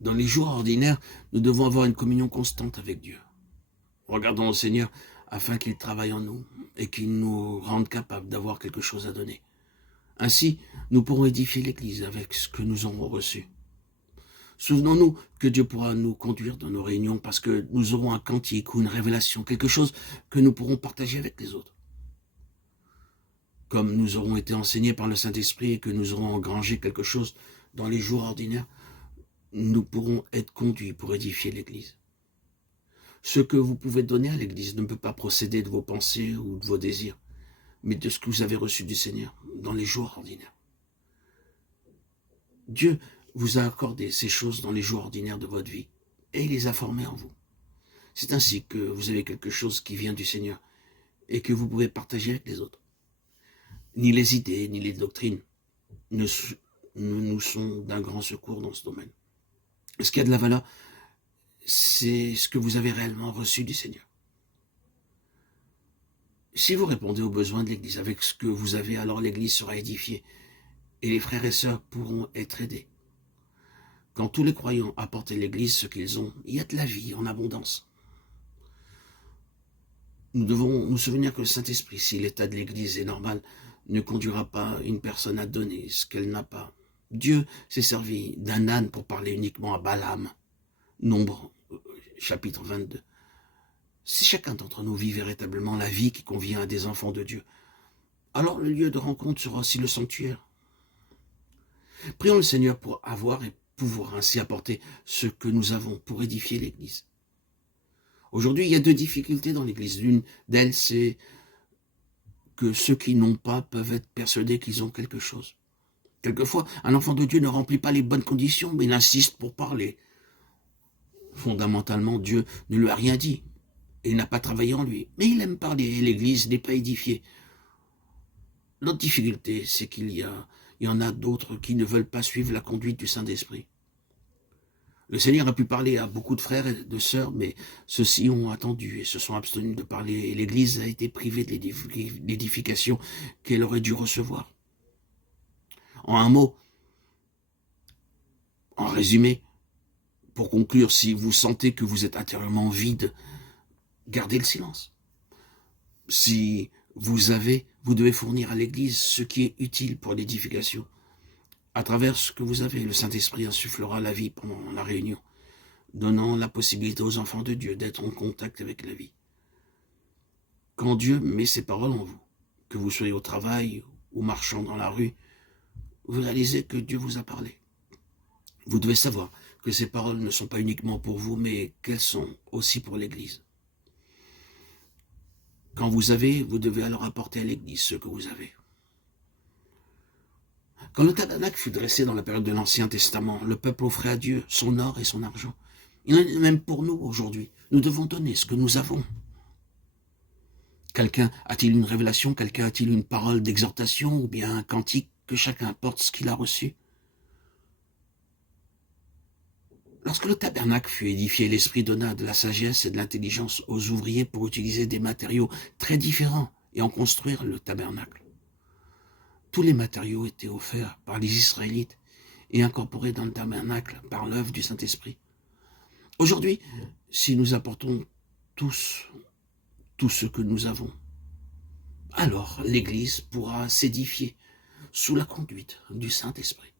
Dans les jours ordinaires, nous devons avoir une communion constante avec Dieu. Regardons au Seigneur afin qu'il travaille en nous et qu'il nous rende capables d'avoir quelque chose à donner. Ainsi, nous pourrons édifier l'Église avec ce que nous aurons reçu. Souvenons-nous que Dieu pourra nous conduire dans nos réunions parce que nous aurons un cantique ou une révélation, quelque chose que nous pourrons partager avec les autres. Comme nous aurons été enseignés par le Saint-Esprit et que nous aurons engrangé quelque chose dans les jours ordinaires, nous pourrons être conduits pour édifier l'Église. Ce que vous pouvez donner à l'Église ne peut pas procéder de vos pensées ou de vos désirs, mais de ce que vous avez reçu du Seigneur dans les jours ordinaires. Dieu vous a accordé ces choses dans les jours ordinaires de votre vie et il les a formées en vous. C'est ainsi que vous avez quelque chose qui vient du Seigneur et que vous pouvez partager avec les autres. Ni les idées, ni les doctrines ne nous sont d'un grand secours dans ce domaine. Ce qui a de la valeur, c'est ce que vous avez réellement reçu du Seigneur. Si vous répondez aux besoins de l'Église avec ce que vous avez, alors l'Église sera édifiée et les frères et sœurs pourront être aidés. Quand tous les croyants apportent à l'Église ce qu'ils ont, il y a de la vie en abondance. Nous devons nous souvenir que le Saint-Esprit, si l'état de l'Église est normal, ne conduira pas une personne à donner ce qu'elle n'a pas. Dieu s'est servi d'un âne pour parler uniquement à Balaam. Nombre, chapitre 22. Si chacun d'entre nous vit véritablement la vie qui convient à des enfants de Dieu, alors le lieu de rencontre sera aussi le sanctuaire. Prions le Seigneur pour avoir et pouvoir ainsi apporter ce que nous avons pour édifier l'Église. Aujourd'hui, il y a deux difficultés dans l'Église. L'une d'elles, c'est que ceux qui n'ont pas peuvent être persuadés qu'ils ont quelque chose. Quelquefois, un enfant de Dieu ne remplit pas les bonnes conditions, mais il insiste pour parler. Fondamentalement, Dieu ne lui a rien dit. Et il n'a pas travaillé en lui. Mais il aime parler et l'Église n'est pas édifiée. L'autre difficulté, c'est qu'il y en a d'autres qui ne veulent pas suivre la conduite du Saint-Esprit. Le Seigneur a pu parler à beaucoup de frères et de sœurs, mais ceux-ci ont attendu et se sont abstenus de parler. Et l'Église a été privée de l'édification qu'elle aurait dû recevoir. En un mot, en résumé, pour conclure, si vous sentez que vous êtes intérieurement vide, gardez le silence. Si vous devez fournir à l'Église ce qui est utile pour l'édification. À travers ce que vous avez, le Saint-Esprit insufflera la vie pendant la réunion, donnant la possibilité aux enfants de Dieu d'être en contact avec la vie. Quand Dieu met ses paroles en vous, que vous soyez au travail ou marchant dans la rue, vous réalisez que Dieu vous a parlé. Vous devez savoir que ces paroles ne sont pas uniquement pour vous, mais qu'elles sont aussi pour l'Église. Quand vous devez alors apporter à l'Église ce que vous avez. Quand le tabernacle fut dressé dans la période de l'Ancien Testament, le peuple offrait à Dieu son or et son argent. Il en est même pour nous aujourd'hui. Nous devons donner ce que nous avons. Quelqu'un a-t-il une révélation? Quelqu'un a-t-il une parole d'exhortation ou bien un cantique? Que chacun apporte ce qu'il a reçu. Lorsque le tabernacle fut édifié, l'Esprit donna de la sagesse et de l'intelligence aux ouvriers pour utiliser des matériaux très différents et en construire le tabernacle. Tous les matériaux étaient offerts par les Israélites et incorporés dans le tabernacle par l'œuvre du Saint-Esprit. Aujourd'hui, si nous apportons tous tout ce que nous avons, alors l'Église pourra s'édifier sous la conduite du Saint-Esprit.